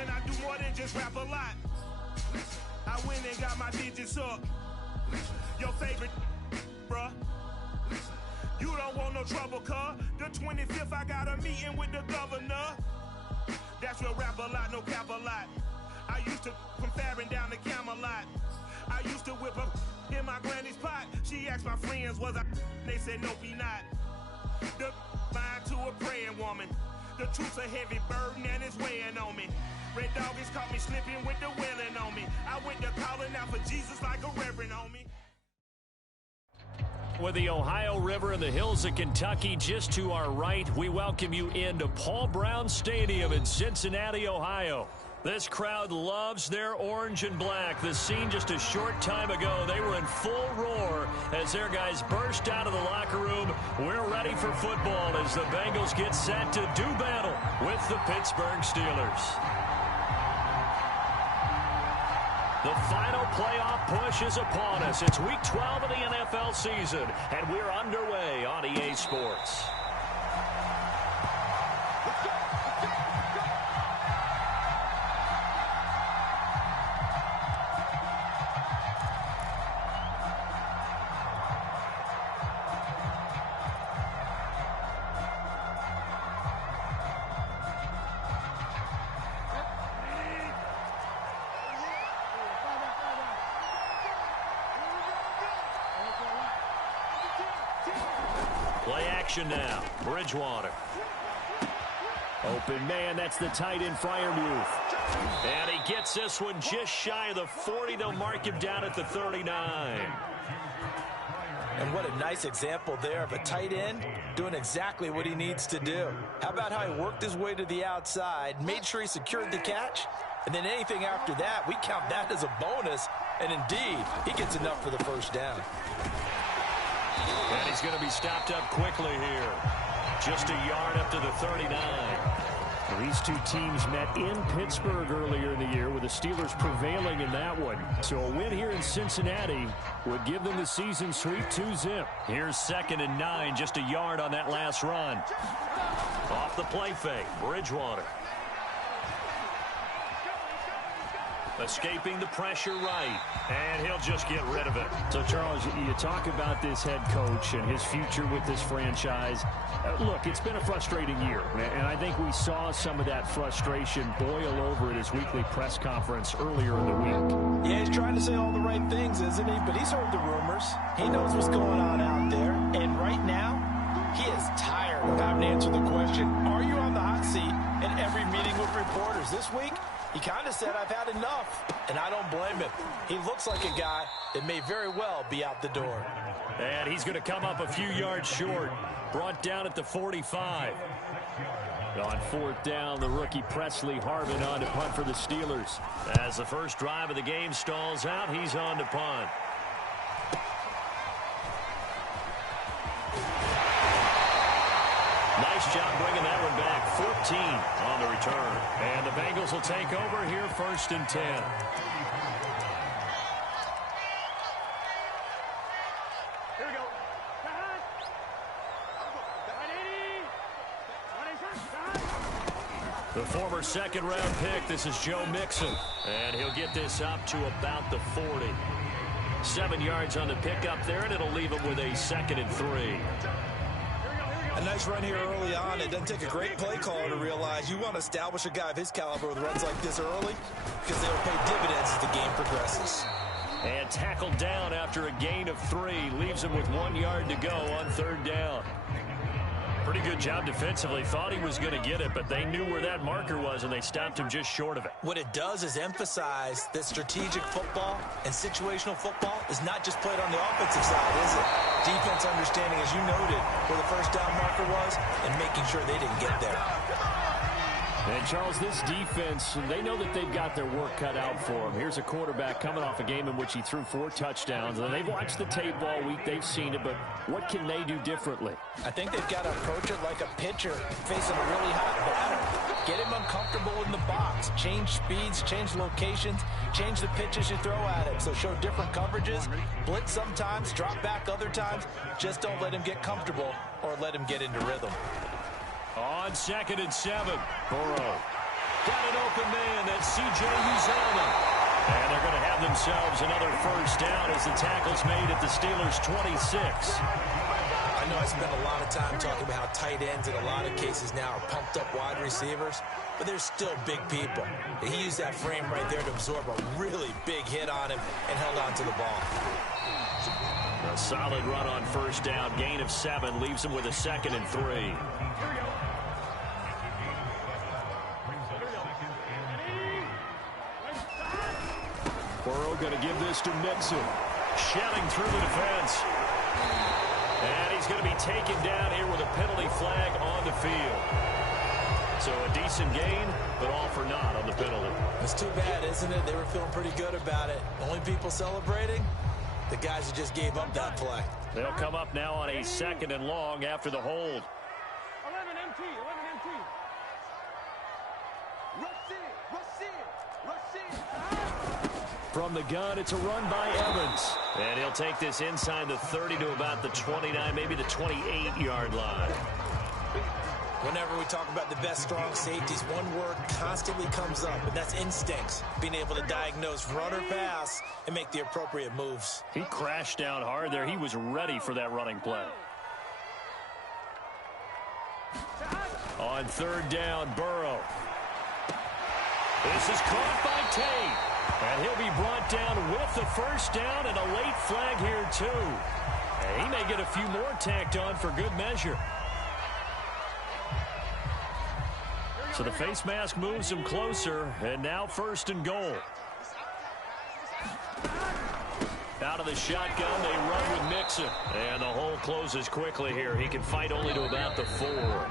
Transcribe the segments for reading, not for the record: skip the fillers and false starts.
and I do more than just rap a lot. I went and got my digits up. Your favorite, bruh. You don't want no trouble, cuz. The 25th, I got a meeting with the governor. That's real rap a lot, no cap a lot. I used to from Farron down to Camelot. I used to whip up in my granny's pot. She asked my friends, was I? They said, nope, he not. The line to a praying woman. The truth's a heavy burden and it's weighing on me. Red Doggies caught me slipping with the wailing on me. I went to calling out for Jesus like a reverend on me. With the Ohio River and the hills of Kentucky just to our right, we welcome you into Paul Brown Stadium in Cincinnati, Ohio. This crowd loves their orange and black. The scene just a short time ago, they were in full roar as their guys burst out of the locker room. We're ready for football as the Bengals get set to do battle with the Pittsburgh Steelers. The final playoff push is upon us. It's Week 12 of the NFL season, and we're underway on EA Sports. Play action now. Bridgewater. Open man, that's the tight end Freiermuth. And he gets this one just shy of the 40. They'll mark him down at the 39. And what a nice example there of a tight end doing exactly what he needs to do. How about how he worked his way to the outside, made sure he secured the catch, and then anything after that, we count that as a bonus. And indeed, he gets enough for the first down. And he's going to be stopped up quickly here. Just a yard up to the 39. Well, these two teams met in Pittsburgh earlier in the year with the Steelers prevailing in that one. So a win here in Cincinnati would give them the season sweep 2-zip. Here's 2nd and 9, just a yard on that last run. Off the play fake, Bridgewater. Escaping the pressure right, and he'll just get rid of it. So, Charles, you talk about this head coach and his future with this franchise. Look, it's been a frustrating year, and I think we saw some of that frustration boil over at his weekly press conference earlier in the week. Yeah, he's trying to say all the right things, isn't he? But he's heard the rumors. He knows what's going on out there, and right now, he is tired of having to answer the question, are you on the hot seat in every meeting with reporters? This week, he kind of said, I've had enough, and I don't blame him. He looks like a guy that may very well be out the door. And he's going to come up a few yards short. Brought down at the 45. On 4th down, the rookie Presley Harvin on to punt for the Steelers. As the first drive of the game stalls out, he's on to punt. Nice job bringing that one back. 14 on the return. And the Bengals will take over here 1st and 10. The former 2nd-round pick, this is Joe Mixon. And he'll get this up to about the 40. 7 yards on the pickup there, and it'll leave him with a 2nd and 3. A nice run here early on. It doesn't take a great play caller to realize you want to establish a guy of his caliber with runs like this early because they'll pay dividends as the game progresses. And tackled down after a gain of 3. Leaves him with 1 yard to go on 3rd down. Pretty good job defensively. Thought he was going to get it, but they knew where that marker was, and they stopped him just short of it. What it does is emphasize that strategic football and situational football is not just played on the offensive side, is it? Defense understanding, as you noted, where the first down marker was and making sure they didn't get there. And, Charles, this defense, they know that they've got their work cut out for them. Here's a quarterback coming off a game in which he threw 4 touchdowns. And they've watched the tape all week. They've seen it. But what can they do differently? I think they've got to approach it like a pitcher facing a really hot batter. Get him uncomfortable in the box. Change speeds, change locations, change the pitches you throw at him. So show different coverages. Blitz sometimes, drop back other times. Just don't let him get comfortable or let him get into rhythm. On 2nd and 7, Burrow. Got an open man. That's C.J. Uzomah. And they're going to have themselves another first down as the tackle's made at the Steelers' 26. I know I spent a lot of time talking about how tight ends in a lot of cases now are pumped up wide receivers, but they're still big people. He used that frame right there to absorb a really big hit on him and held on to the ball. A solid run on first down. Gain of 7 leaves him with a 2nd and 3. Burrow going to give this to Mixon. Shelling through the defense. And he's going to be taken down here with a penalty flag on the field. So a decent gain, but all for naught on the penalty. It's too bad, isn't it? They were feeling pretty good about it. Only people celebrating, the guys who just gave up that play. They'll come up now on a 2nd and long after the hold. 11 MT. Rush in. From the gun, it's a run by Evans. And he'll take this inside the 30 to about the 29, maybe the 28-yard line. Whenever we talk about the best strong safeties, one word constantly comes up, and that's instincts. Being able to diagnose run or pass and make the appropriate moves. He crashed down hard there. He was ready for that running play. On 3rd down, Burrow. This is caught by Tate. And he'll be brought down with the first down and a late flag here, too. And he may get a few more tacked on for good measure. So the face mask moves him closer, and now 1st and goal. Out of the shotgun, they run with Mixon. And the hole closes quickly here. He can fight only to about the 4.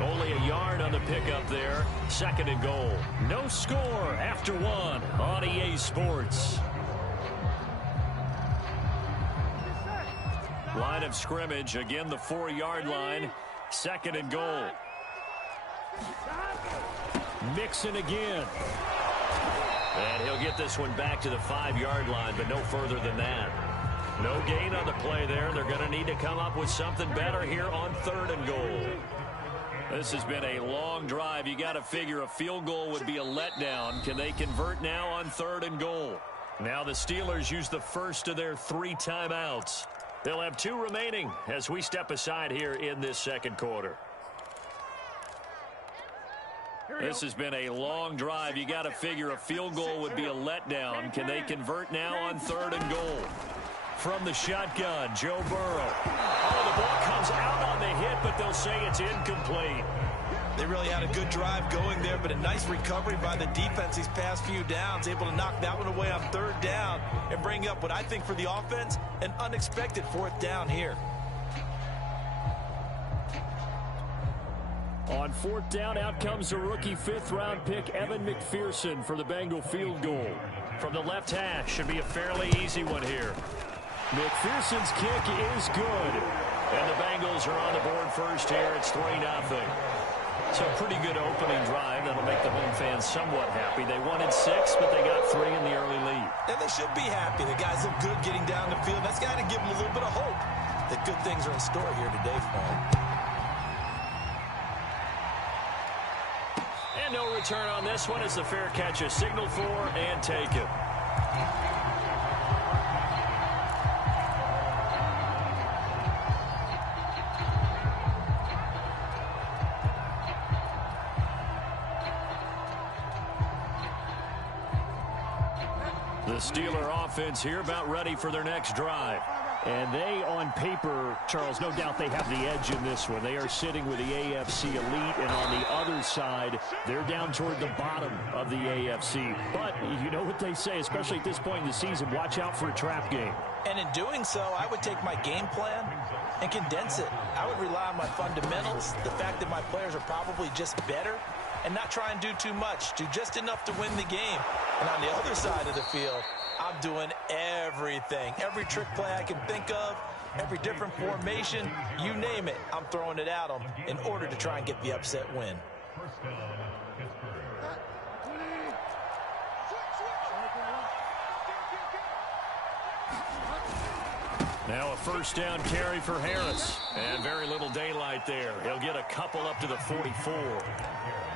Only a yard on the pickup there. 2nd and goal. No score after 1 on EA Sports. Line of scrimmage, again the 4-yard line. 2nd and goal. Mixon again. And he'll get this one back to the 5-yard line, but no further than that. No gain on the play there. They're going to need to come up with something better here on 3rd and goal. This has been a long drive. You got to figure a field goal would be a letdown. Can they convert now on 3rd and goal? Now the Steelers use the first of their 3 timeouts. They'll have 2 remaining as we step aside here in this 2nd quarter. This has been a long drive. You got to figure a field goal would be a letdown. Can they convert now on 3rd and goal? From the shotgun, Joe Burrow. Oh, the ball comes out on the hit, but they'll say it's incomplete. They really had a good drive going there, but a nice recovery by the defense these past few downs, able to knock that one away on 3rd down and bring up what I think for the offense, an unexpected 4th down here. On 4th down, out comes the rookie 5th-round pick, Evan McPherson, for the Bengal field goal. From the left hash, should be a fairly easy one here. McPherson's kick is good. And the Bengals are on the board first here. It's 3-0. So a pretty good opening drive. That'll make the home fans somewhat happy. They wanted 6, but they got 3 in the early lead. And they should be happy. The guys look good getting down the field. That's got to give them a little bit of hope that good things are in store here today for them. And no return on this one as the fair catch is signaled for and taken. The Steeler offense here about ready for their next drive. And they, on paper, Charles, no doubt they have the edge in this one. They are sitting with the AFC elite, and on the other side, they're down toward the bottom of the AFC. But you know what they say, especially at this point in the season, watch out for a trap game. And in doing so, I would take my game plan and condense it. I would rely on my fundamentals, the fact that my players are probably just better, and not try and do too much, do just enough to win the game. And on the other side of the field, I'm doing everything. Every trick play I can think of, every different formation, you name it, I'm throwing it at them in order to try and get the upset win. Now a first down carry for Harris. And very little daylight there. He'll get a couple up to the 44.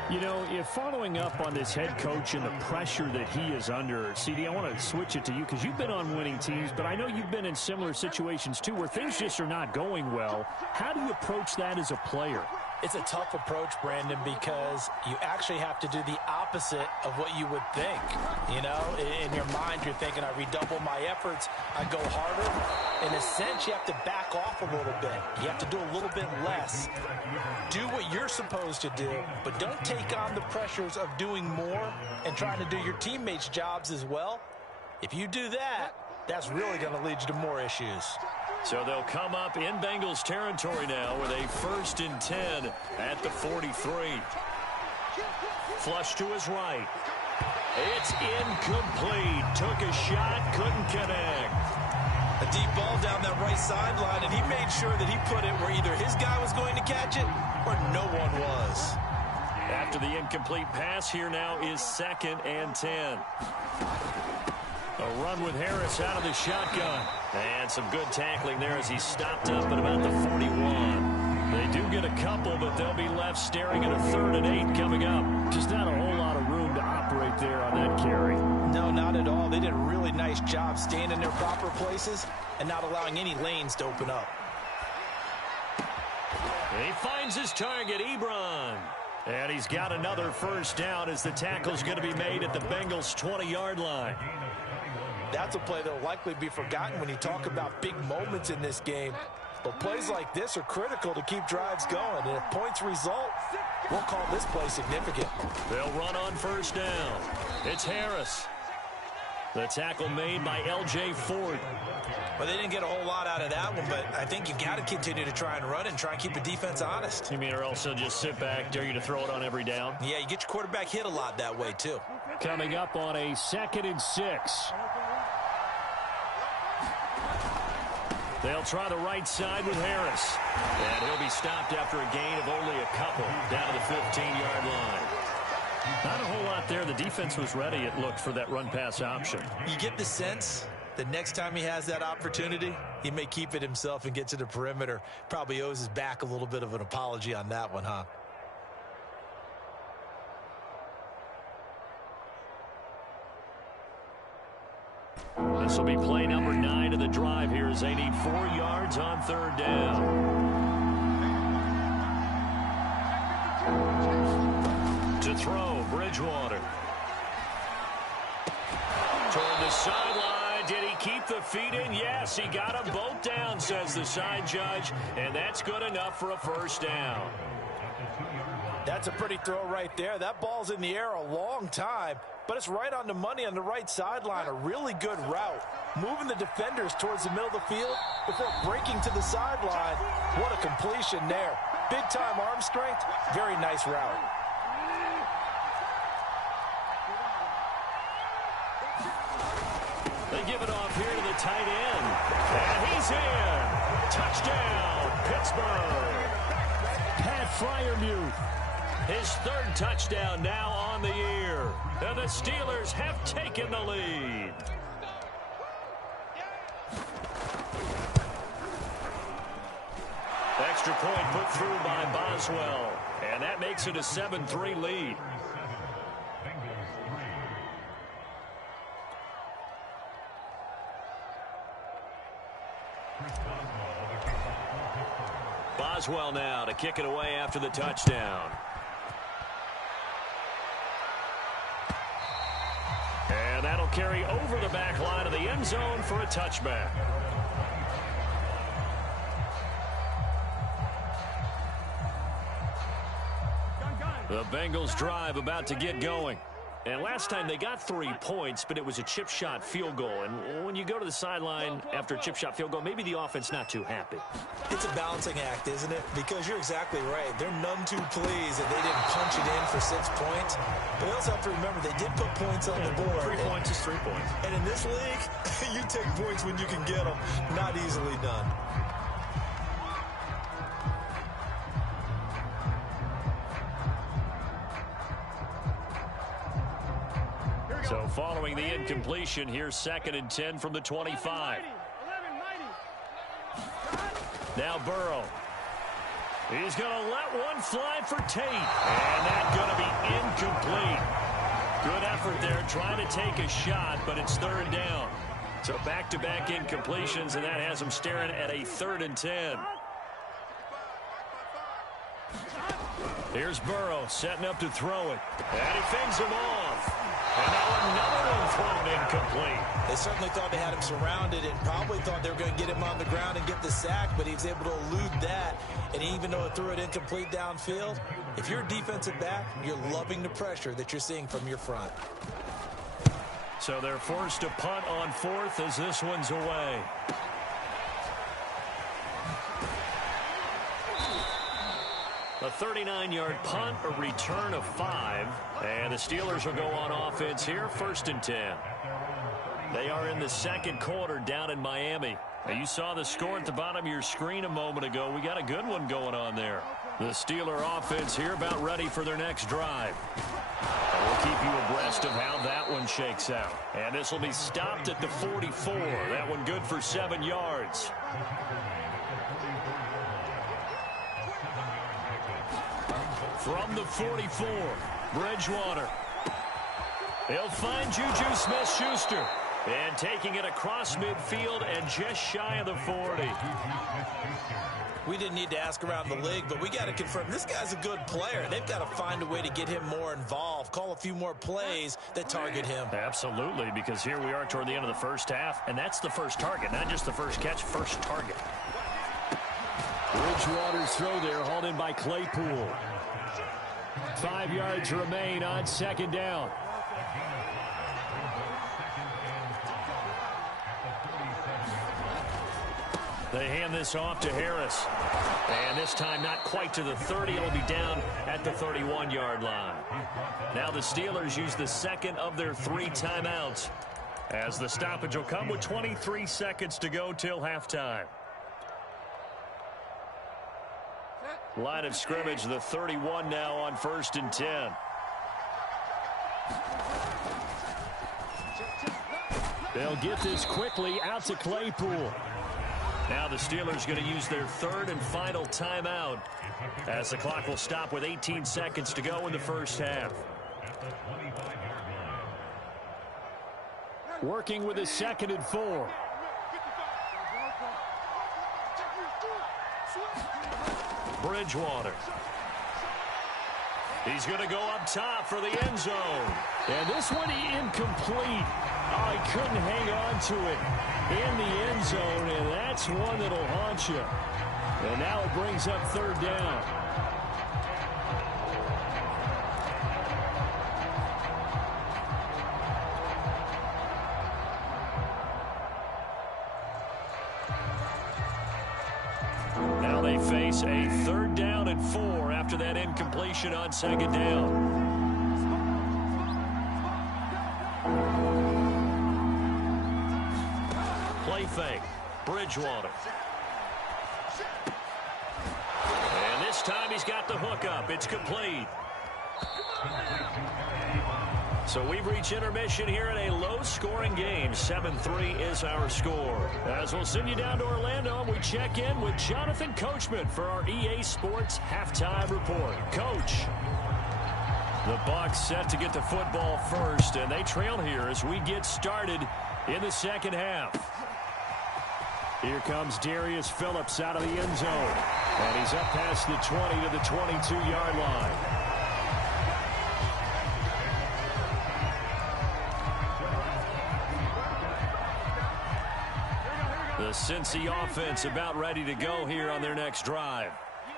You know, if following up on this head coach and the pressure that he is under, CD, I want to switch it to you because you've been on winning teams, but I know you've been in similar situations too where things just are not going well. How do you approach that as a player? It's a tough approach, Brandon, because you actually have to do the opposite of what you would think. You know, in your mind, you're thinking, I redouble my efforts, I go harder. In a sense, you have to back off a little bit. You have to do a little bit less. Do what you're supposed to do, but don't take on the pressures of doing more and trying to do your teammates' jobs as well. If you do that, that's really going to lead you to more issues. So they'll come up in Bengals territory now with a 1st and 10 at the 43. Flush to his right. It's incomplete. Took a shot, couldn't connect. A deep ball down that right sideline, and he made sure that he put it where either his guy was going to catch it or no one was. After the incomplete pass, here now is 2nd and 10. A run with Harris out of the shotgun. And some good tackling there as he stopped up at about the 41. They do get a couple, but they'll be left staring at a 3rd and 8 coming up. Just not a whole lot of room to operate there on that carry. No, not at all. They did a really nice job staying in their proper places and not allowing any lanes to open up. He finds his target, Ebron. And he's got another first down as the tackle's going to be made at the Bengals' 20-yard line. That's a play that will likely be forgotten when you talk about big moments in this game. But plays like this are critical to keep drives going. And if points result, we'll call this play significant. They'll run on first down. It's Harris. The tackle made by L.J. Ford. Well, they didn't get a whole lot out of that one, but I think you've got to continue to try and run and try and keep the defense honest. You mean or else they'll just sit back, dare you to throw it on every down? Yeah, you get your quarterback hit a lot that way, too. Coming up on a 2nd and 6. They'll try the right side with Harris. And he'll be stopped after a gain of only a couple down to the 15-yard line. Not a whole lot there. The defense was ready, it looked, for that run-pass option. You get the sense that next time he has that opportunity, he may keep it himself and get to the perimeter. Probably owes his back a little bit of an apology on that one, huh? This will be play number 9 of the drive here as they need 4 yards on 3rd down. To throw, Bridgewater. Toward the sideline. Did he keep the feet in? Yes, he got them both down, says the side judge. And that's good enough for a first down. That's a pretty throw right there. That ball's in the air a long time, but it's right on the money on the right sideline. A really good route. Moving the defenders towards the middle of the field before breaking to the sideline. What a completion there. Big-time arm strength. Very nice route. They give it off here to the tight end. And he's in. Touchdown, Pittsburgh. Pat Freiermuth. His 3rd touchdown now on the year. And the Steelers have taken the lead. Extra point put through by Boswell. And that makes it a 7-3 lead. Boswell now to kick it away after the touchdown. And that'll carry over the back line of the end zone for a touchback. The Bengals drive about to get going. And last time they got 3 points, but it was a chip shot field goal. And when you go to the sideline after a chip shot field goal, maybe the offense not too happy. It's a balancing act, isn't it? Because you're exactly right. They're none too pleased that they didn't punch it in for 6 points. But they also have to remember they did put points on the board. 3 points is 3 points. And in this league, you take points when you can get them. Not easily done. So following the incompletion, here's 2nd and 10 from the 25. Now Burrow. He's going to let one fly for Tate. And that's going to be incomplete. Good effort there trying to take a shot, but it's 3rd down. So back-to-back incompletions, and that has him staring at a 3rd and 10. Here's Burrow setting up to throw it. And he fends him off. And now another one thrown incomplete. They certainly thought they had him surrounded and probably thought they were going to get him on the ground and get the sack, but he was able to elude that. And even though it threw it incomplete downfield, if you're a defensive back, you're loving the pressure that you're seeing from your front. So they're forced to punt on 4th as this one's away. A 39-yard punt, a return of 5. And the Steelers will go on offense here, 1st and 10. They are in the 2nd quarter down in Miami. Now, you saw the score at the bottom of your screen a moment ago. We got a good one going on there. The Steeler offense here about ready for their next drive. And we'll keep you abreast of how that one shakes out. And this will be stopped at the 44. That one good for 7 yards. From the 44, Bridgewater. He'll find Juju Smith-Schuster. And taking it across midfield and just shy of the 40. We didn't need to ask around the league, but we got to confirm this guy's a good player. They've got to find a way to get him more involved, call a few more plays that target him. Absolutely, because here we are toward the end of the first half, and that's the first target, not just the first catch, first target. Bridgewater's throw there, hauled in by Claypool. 5 yards remain on 2nd down. They hand this off to Harris. And this time not quite to the 30. It'll be down at the 31-yard line. Now the Steelers use the 2nd of their 3 timeouts, as the stoppage will come with 23 seconds to go till halftime. Line of scrimmage, the 31 now on 1st and 10. They'll get this quickly out to Claypool. Now the Steelers going to use their 3rd and final timeout, as the clock will stop with 18 seconds to go in the first half. Working with a 2nd and 4. Bridgewater. He's going to go up top for the end zone. And this one incomplete. Oh, he couldn't hang on to it in the end zone, and that's one that'll haunt you. And now it brings up 3rd down. Now they face a 3rd down and 4 after that incompletion on 2nd down. Play fake. Bridgewater. And this time he's got the hook up. It's complete. So we've reached intermission here in a low-scoring game. 7-3 is our score. As we'll send you down to Orlando, we check in with Jonathan Coachman for our EA Sports Halftime Report. Coach. The Bucs set to get the football first, and they trail here as we get started in the 2nd half. Here comes Darius Phillips out of the end zone. And he's up past the 20 to the 22-yard line. The Cincy offense about ready to go here on their next drive.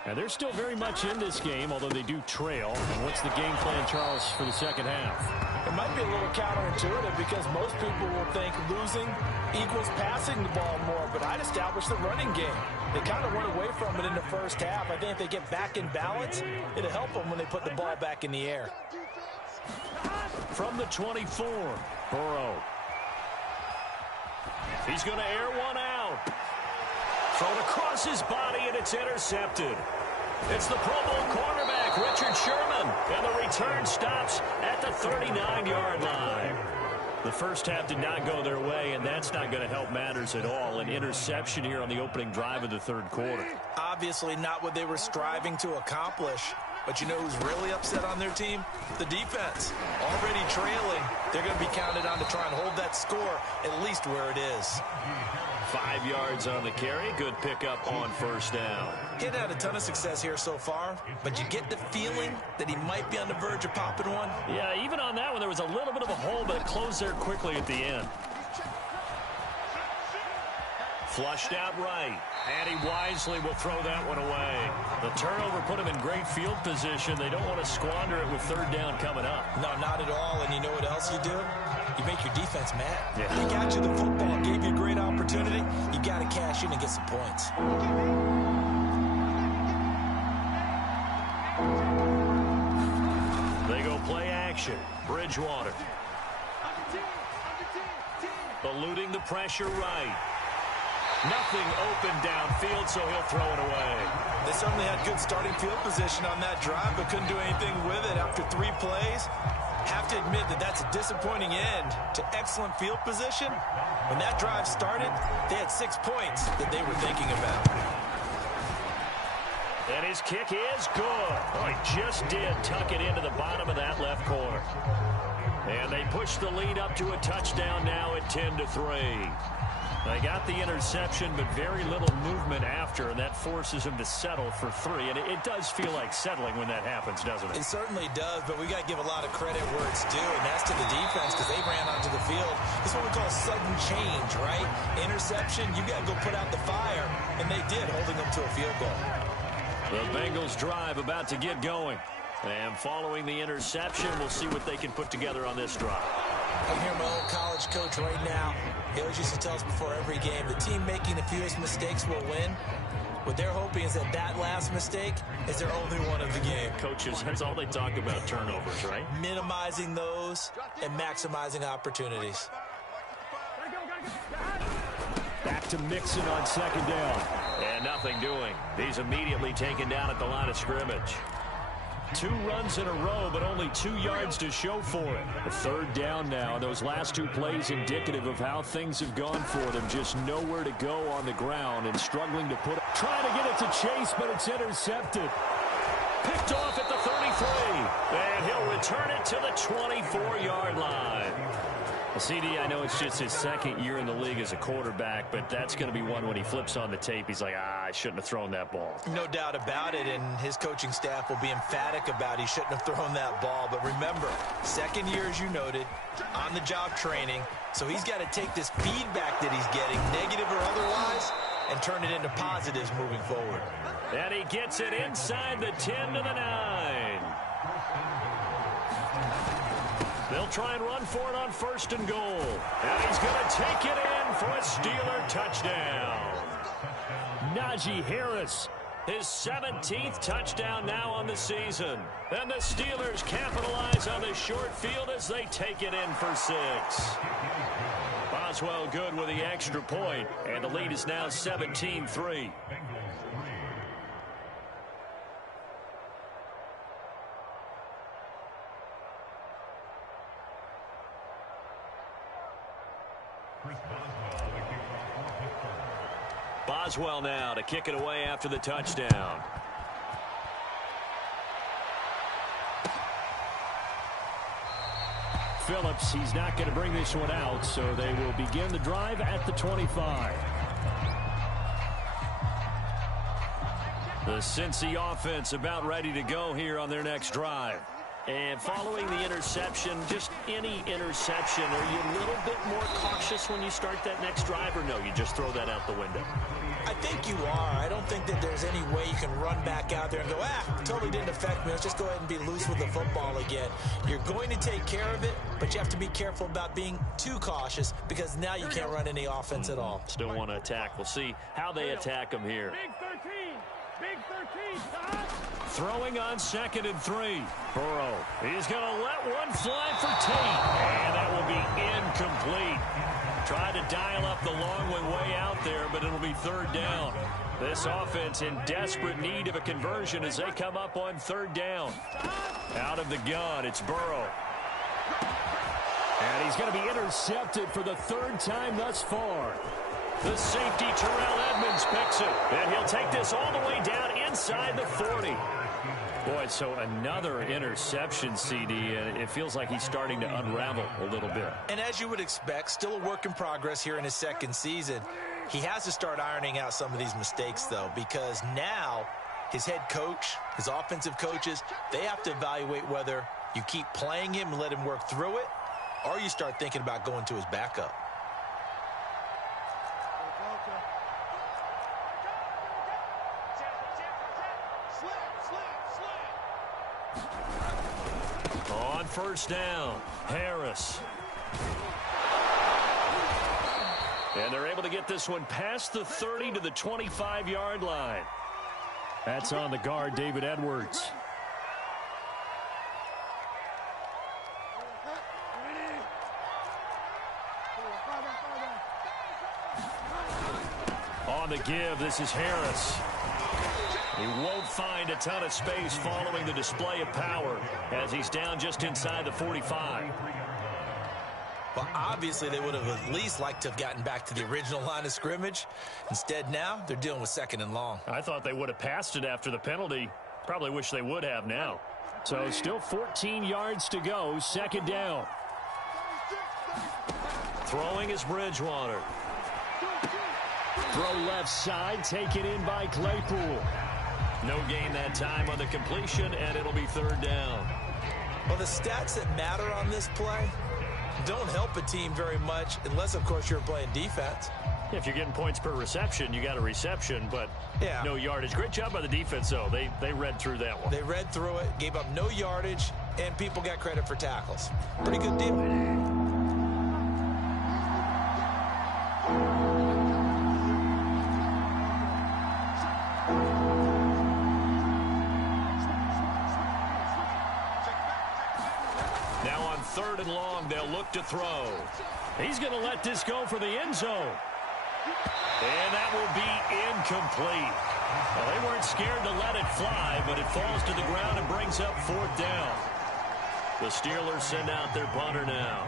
And they're still very much in this game, although they do trail. And what's the game plan, Charles, for the 2nd half? It might be a little counterintuitive because most people will think losing equals passing the ball more, but I'd establish the running game. They kind of went away from it in the first half. I think if they get back in balance, it'll help them when they put the ball back in the air. From the 24, Burrow. He's going to air one out. Thrown across his body, and it's intercepted. It's the Pro Bowl cornerback, Richard Sherman, and the return stops at the 39-yard line. The first half did not go their way, and that's not going to help matters at all. An interception here on the opening drive of the third quarter. Obviously not what they were striving to accomplish. But you know who's really upset on their team? The defense. Already trailing. They're going to be counted on to try and hold that score at least where it is. 5 yards on the carry. Good pickup on first down. He hadn't had a ton of success here so far, but you get the feeling that he might be on the verge of popping one. Yeah, even on that one, there was a little bit of a hole, but it closed there quickly at the end. Flushed out right, and he wisely will throw that one away. The turnover put him in great field position. They don't want to squander it with third down coming up. No, not at all, and you know what else you do? You make your defense mad. Yeah. They got you the football, gave you a great opportunity. You got to cash in and get some points. They go play action. Bridgewater. Eluding the pressure right. Nothing open downfield, so he'll throw it away. They certainly had good starting field position on that drive, but couldn't do anything with it after 3 plays. Have to admit that that's a disappointing end to excellent field position. When that drive started, they had 6 points that they were thinking about. And his kick is good. Oh, he just did tuck it into the bottom of that left corner. And they push the lead up to a touchdown now at 10-3. They got the interception, but very little movement after, and that forces him to settle for 3. And it does feel like settling when that happens, doesn't it? It certainly does, but we got to give a lot of credit where it's due, and that's to the defense because they ran onto the field. It's what we call sudden change, right? Interception, you got to go put out the fire, and they did, holding them to a field goal. The Bengals drive about to get going. And following the interception, we'll see what they can put together on this drive. I'm here, my old college coach right now. He always used to tell us before every game, the team making the fewest mistakes will win. What they're hoping is that that last mistake is their only one of the game. Coaches, that's all they talk about, turnovers, right? Minimizing those and maximizing opportunities. Back to Mixon on second down. And nothing doing. He's immediately taken down at the line of scrimmage. 2 runs in a row, but only 2 yards to show for it. A third down now. Those last 2 plays indicative of how things have gone for them. Just nowhere to go on the ground and struggling to put it. Trying to get it to Chase, but it's intercepted. Picked off at the 33. And he'll return it to the 24-yard line. CD, I know it's just his second year in the league as a quarterback, but that's going to be one when he flips on the tape. He's like, I shouldn't have thrown that ball. No doubt about it, and his coaching staff will be emphatic about he shouldn't have thrown that ball. But remember, second year, as you noted, on-the-job training, so he's got to take this feedback that he's getting, negative or otherwise, and turn it into positives moving forward. And he gets it inside the 10 to the 9. They'll try and run for it on first and goal. And he's going to take it in for a Steeler touchdown. Najee Harris. His 17th touchdown now on the season. And the Steelers capitalize on the short field as they take it in for 6. Boswell good with the extra point. And the lead is now 17-3. Boswell now to kick it away after the touchdown. Phillips, he's not going to bring this one out, so they will begin the drive at the 25. The Cincy offense about ready to go here on their next drive. And following the interception, just any interception, are you a little bit more cautious when you start that next drive, or no, you just throw that out the window? I think you are. I don't think that there's any way you can run back out there and go, totally didn't affect me. Let's just go ahead and be loose with the football again. You're going to take care of it, but you have to be careful about being too cautious because now you can't run any offense at all. Still want to attack. We'll see how they attack them here. Big 13. Big 13. Throwing on 2nd and 3. Burrow. He's going to let one fly for Tate. And that will be incomplete. Tried to dial up the long one way out there, but it'll be 3rd down. This offense in desperate need of a conversion as they come up on 3rd down. Out of the gun, it's Burrow. And he's going to be intercepted for the third time thus far. The safety, Terrell Edmonds, picks it. And he'll take this all the way down inside the 40. Boy, so another interception, CD, and it feels like he's starting to unravel a little bit. And as you would expect, still a work in progress here in his second season. He has to start ironing out some of these mistakes, though, because now his head coach, his offensive coaches, they have to evaluate whether you keep playing him and let him work through it, or you start thinking about going to his backup. On first down, Harris. And they're able to get this one past the 30 to the 25-yard line. That's on the guard, David Edwards. On the give, this is Harris. He won't find a ton of space following the display of power as he's down just inside the 45. Well, obviously, they would have at least liked to have gotten back to the original line of scrimmage. Instead, now they're dealing with second and long. I thought they would have passed it after the penalty. Probably wish they would have now. So still 14 yards to go, second down. Throwing is Bridgewater. Throw left side, taken in by Claypool. No gain that time on the completion, and it'll be third down. Well, the stats that matter on this play don't help a team very much unless, of course, you're playing defense. If you're getting points per reception, you got a reception, but yeah, no yardage. Great job by the defense, though. They read through that one. They read through it, gave up no yardage, and people got credit for tackles. Pretty good deal. Third and long, they'll look to throw. He's going to let this go for the end zone. And that will be incomplete. Well, they weren't scared to let it fly, but it falls to the ground and brings up fourth down. The Steelers send out their punter now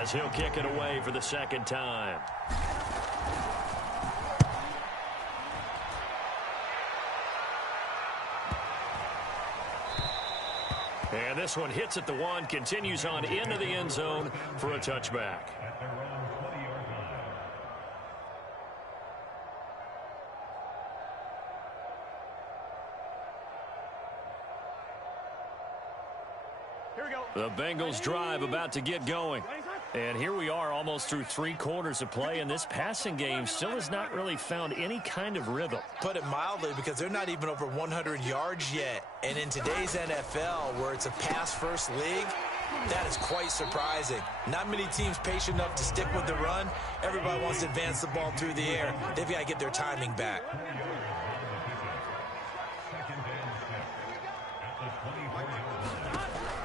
as he'll kick it away for the second time. And this one hits at the one, continues on into the end zone for a touchback. Here we go. The Bengals drive about to get going. And here we are almost through 3 quarters of play, and this passing game still has not really found any kind of rhythm. Put it mildly, because they're not even over 100 yards yet. And in today's NFL, where it's a pass-first league, that is quite surprising. Not many teams patient enough to stick with the run. Everybody wants to advance the ball through the air. They've got to get their timing back.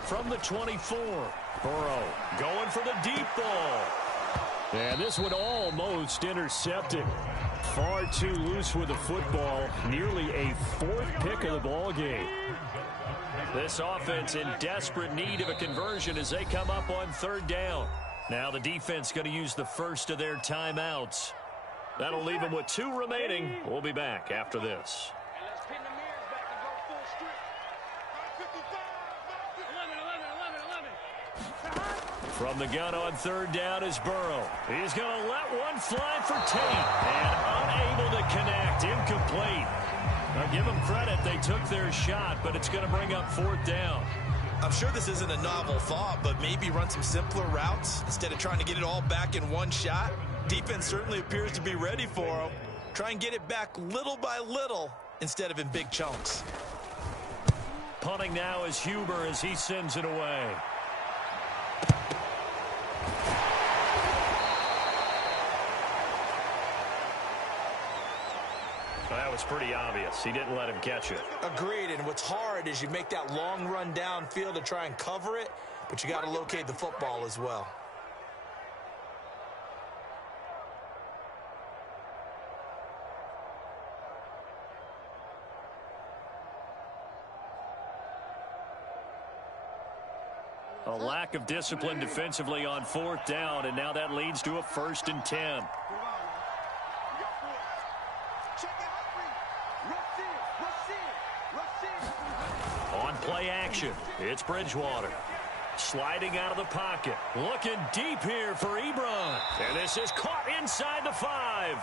From the 24, Burrow going for the deep ball. And this one almost intercepted. Far too loose with the football. Nearly a 4th pick of the ball game. This offense in desperate need of a conversion as they come up on third down. Now the defense going to use the first of their timeouts. That'll leave them with 2 remaining. We'll be back after this. From the gun on third down is Burrow. He's going to let one fly for Tate. And unable to connect. Incomplete. Now give them credit. They took their shot, but it's going to bring up fourth down. I'm sure this isn't a novel thought, but maybe run some simpler routes instead of trying to get it all back in one shot. Defense certainly appears to be ready for them. Try and get it back little by little instead of in big chunks. Punting now is Huber as he sends it away. That was pretty obvious. He didn't let him catch it. Agreed, and what's hard is you make that long run downfield to try and cover it, but you got to locate the football as well. A lack of discipline defensively on 4th down, and now that leads to a 1st and 10. On play action, it's Bridgewater. Sliding out of the pocket. Looking deep here for Ebron. And this is caught inside the 5.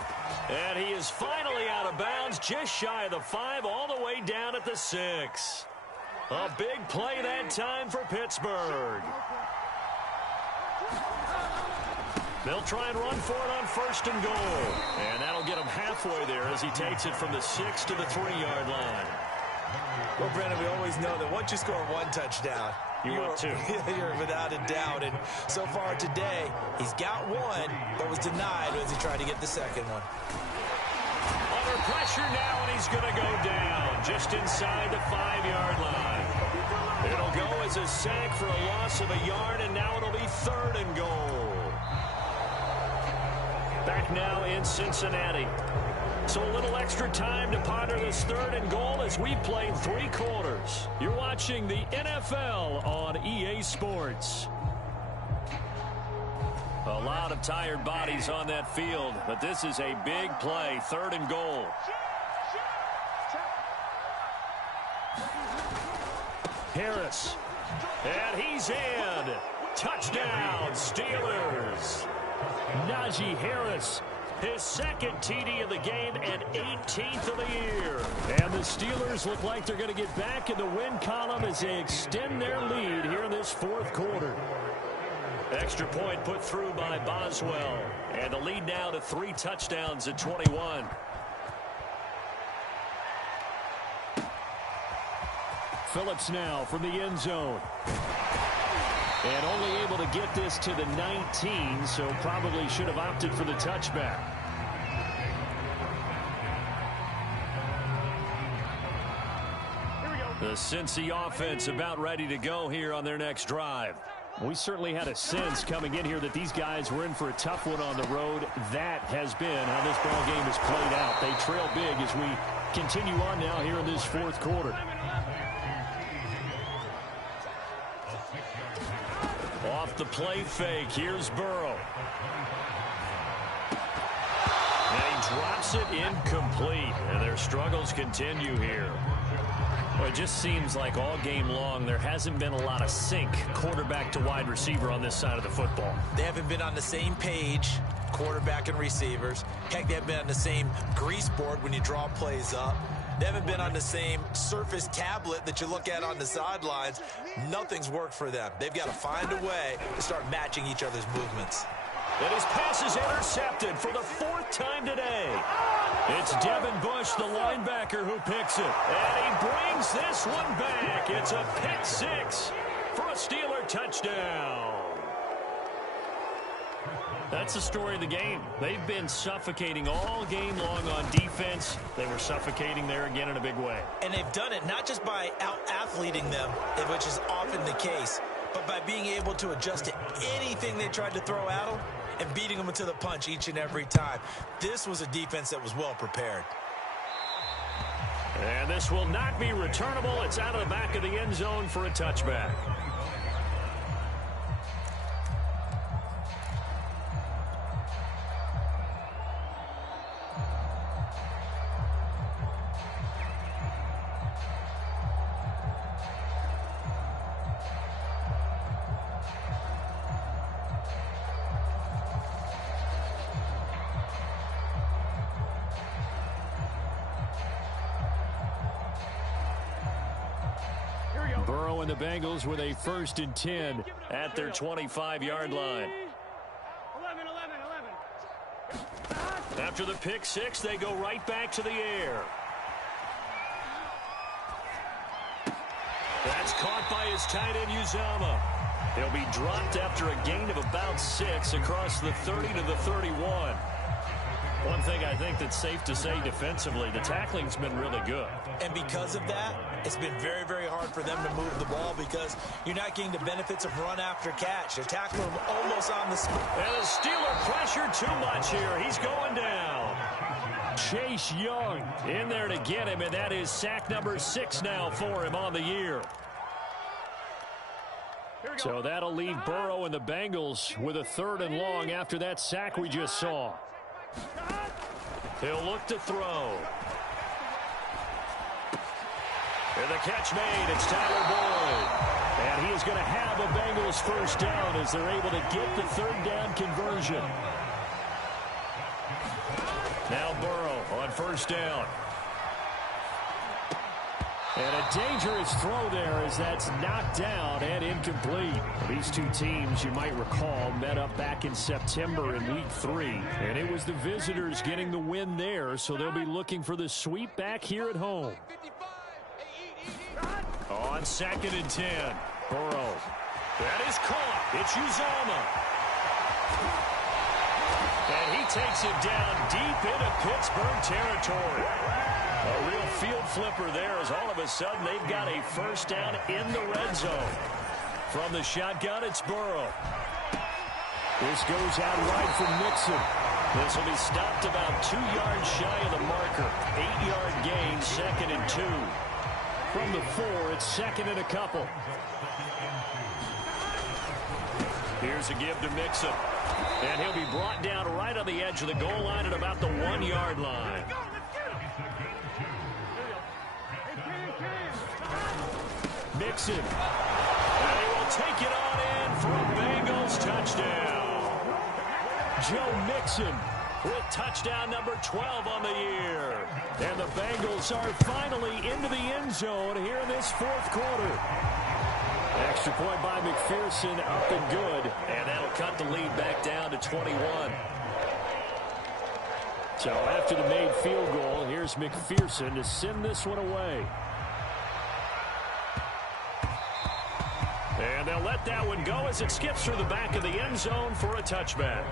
And he is finally out of bounds, just shy of the 5, all the way down at the 6. A big play that time for Pittsburgh. They'll try and run for it on 1st and goal. And that'll get him halfway there as he takes it from the 6 to the 3-yard line. Well, Brandon, we always know that once you score one touchdown, you're 2. You're without a doubt. And so far today, he's got one, but was denied as he tried to get the second one. Under pressure now, and he's going to go down just inside the 5-yard line. It'll go as a sack for a loss of a yard, and now it'll be 3rd and goal. Back now in Cincinnati. So a little extra time to ponder this 3rd and goal as we played 3 quarters. You're watching the NFL on EA Sports. A lot of tired bodies on that field, but this is a big play, 3rd and goal. Harris, and he's in. Touchdown, Steelers. Najee Harris, his 2nd TD of the game and 18th of the year. And the Steelers look like they're going to get back in the win column as they extend their lead here in this 4th quarter. Extra point put through by Boswell. And the lead now to 3 touchdowns at 21. Phillips now from the end zone. And only able to get this to the 19, so probably should have opted for the touchback. The Cincy offense about ready to go here on their next drive. We certainly had a sense coming in here that these guys were in for a tough one on the road. That has been how this ball game has played out. They trail big as we continue on now here in this 4th quarter. Off the play fake, here's Burrow. And he drops it incomplete, and their struggles continue here. Well, it just seems like all game long there hasn't been a lot of sync quarterback to wide receiver on this side of the football. They haven't been on the same page, quarterback and receivers. Heck, they haven't been on the same grease board when you draw plays up. They haven't been on the same surface tablet that you look at on the sidelines. Nothing's worked for them. They've got to find a way to start matching each other's movements. And his pass is intercepted for the 4th time today. It's Devin Bush, the linebacker, who picks it. And he brings this one back. It's a pick 6 for a Steeler touchdown. That's the story of the game. They've been suffocating all game long on defense. They were suffocating there again in a big way. And they've done it not just by out-athleting them, which is often the case, but by being able to adjust to anything they tried to throw at them and beating them into the punch each and every time. This was a defense that was well prepared. And this will not be returnable. It's out of the back of the end zone for a touchback. Burrow and the Bengals with a 1st and 10 at their 25-yard line. 11. After the pick 6, they go right back to the air. That's caught by his tight end, Uzama. He'll be dropped after a gain of about 6 across the 30 to the 31. One thing I think that's safe to say defensively, the tackling's been really good. And because of that, it's been very, very hard for them to move the ball because you're not getting the benefits of run after catch. They're tackling them almost on the spot. And the Steeler pressure too much here. He's going down. Chase Young in there to get him, and that is sack number 6 now for him on the year. So that'll leave Burrow and the Bengals with a 3rd and long after that sack we just saw. He'll look to throw. And the catch made. It's Tyler Boyd. And he is going to have a Bengals first down as they're able to get the 3rd down conversion. Now Burrow on first down. And a dangerous throw there as that's knocked down and incomplete. These two teams, you might recall, met up back in September in Week 3. And it was the visitors getting the win there, so they'll be looking for the sweep back here at home. On 2nd and 10, Burrow. That is caught. It's Uzomah. And he takes it down deep into Pittsburgh territory. A real field flipper there as all of a sudden they've got a first down in the red zone. From the shotgun, it's Burrow. This goes out wide for Mixon. This will be stopped about 2 yards shy of the marker. 8-yard gain, 2nd and 2. From the 4, it's 2nd and a couple. Here's a give to Mixon. And he'll be brought down right on the edge of the goal line at about the 1-yard line. Mixon. And he will take it on in for a Bengals touchdown. Joe Mixon with touchdown number 12 on the year. And the Bengals are finally into the end zone here in this 4th quarter. Extra point by McPherson, up and good. And that'll cut the lead back down to 21. So after the made field goal, here's McPherson to send this one away. And they'll let that one go as it skips through the back of the end zone for a touchback.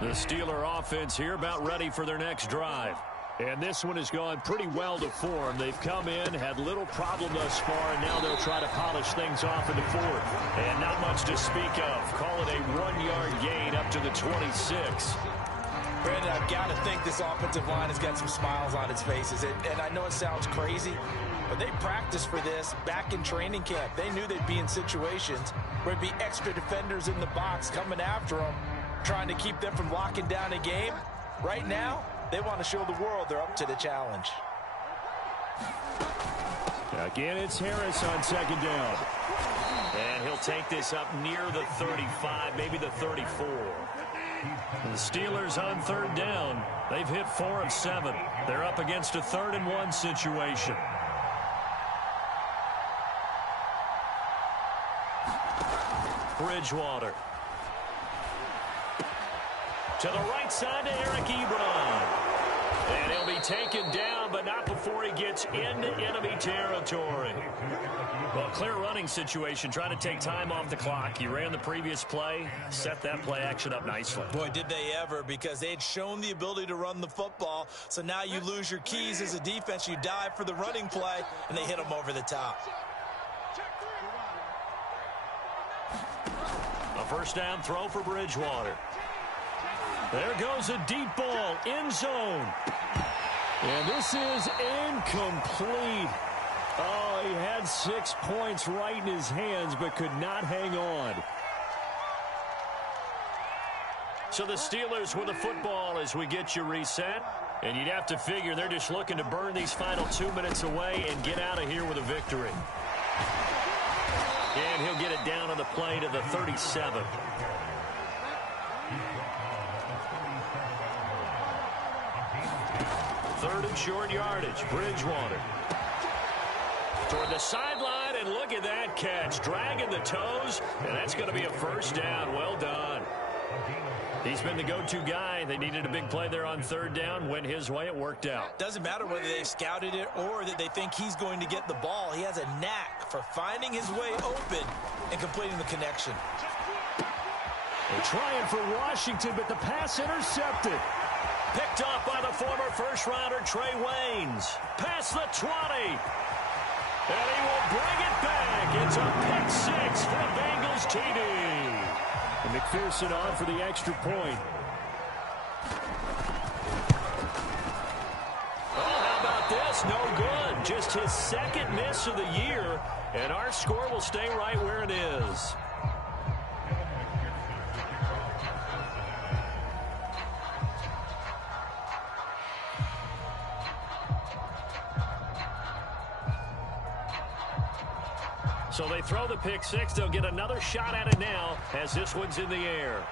The Steeler offense here about ready for their next drive. And this one has gone pretty well to form. They've come in, had little problem thus far, and now they'll try to polish things off in the 4th. And not much to speak of. Call it a 1-yard gain up to the 26. Brandon, I've got to think this offensive line has got some smiles on its faces. And I know it sounds crazy, but they practiced for this back in training camp. They knew they'd be in situations where there'd be extra defenders in the box coming after them, trying to keep them from locking down a game. Right now, they want to show the world they're up to the challenge. Again, it's Harris on 2nd down. And he'll take this up near the 35, maybe the 34. The Steelers on 3rd down. They've hit 4 of 7. They're up against a 3rd and 1 situation. Bridgewater. To the right side to Eric Ebron. And he'll be taken down, but not before he gets into enemy territory. Well, clear running situation, trying to take time off the clock. He ran the previous play, set that play action up nicely. Boy, did they ever, because they had shown the ability to run the football. So now you lose your keys as a defense. You dive for the running play, and they hit them over the top. A first down throw for Bridgewater. There goes a deep ball, end zone. And this is incomplete. Oh, he had 6 points right in his hands, but could not hang on. So the Steelers with the football as we get you reset. And you'd have to figure they're just looking to burn these final 2 minutes away and get out of here with a victory. And he'll get it down on the play to the 37. Third and short yardage. Bridgewater. Toward the sideline, and look at that catch. Dragging the toes, and that's going to be a first down. Well done. He's been the go-to guy. They needed a big play there on 3rd down. Went his way. It worked out. Doesn't matter whether they scouted it or that they think he's going to get the ball. He has a knack for finding his way open and completing the connection. They're trying for Washington, but the pass intercepted. Picked off by the former first-rounder Trey Waynes. Past the 20. And he will bring it back. It's a pick 6 for the Bengals TD. And McPherson on for the extra point. Oh, how about this? No good. Just his second miss of the year, and our score will stay right where it is. So they throw the pick six. They'll get another shot at it now as this one's in the air.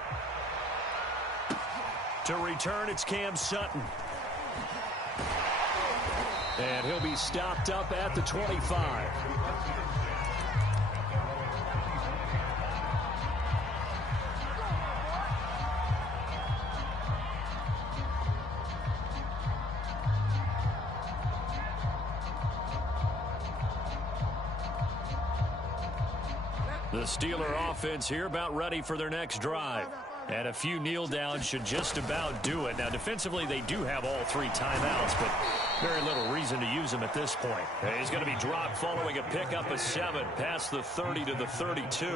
To return, it's Cam Sutton. And he'll be stopped up at the 25. The Steeler offense here about ready for their next drive. And a few kneel downs should just about do it. Now, defensively, they do have all three timeouts, but very little reason to use them at this point. He's going to be dropped following a pickup of 7 past the 30 to the 32.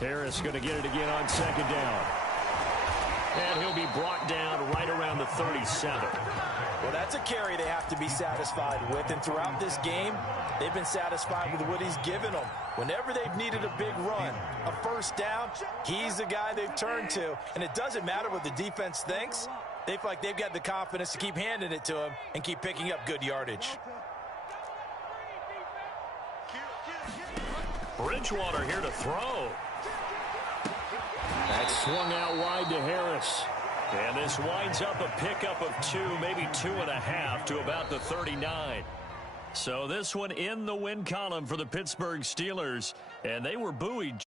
Harris going to get it again on second down. And he'll be brought down right around the 37. Well, that's a carry they have to be satisfied with. And throughout this game, they've been satisfied with what he's given them. Whenever they've needed a big run, a first down, he's the guy they've turned to. And it doesn't matter what the defense thinks. They feel like they've got the confidence to keep handing it to him and keep picking up good yardage. Bridgewater here to throw. That swung out wide to Harris. And this winds up a pickup of 2, maybe 2.5 to about the 39. So this one in the win column for the Pittsburgh Steelers. And they were buoyed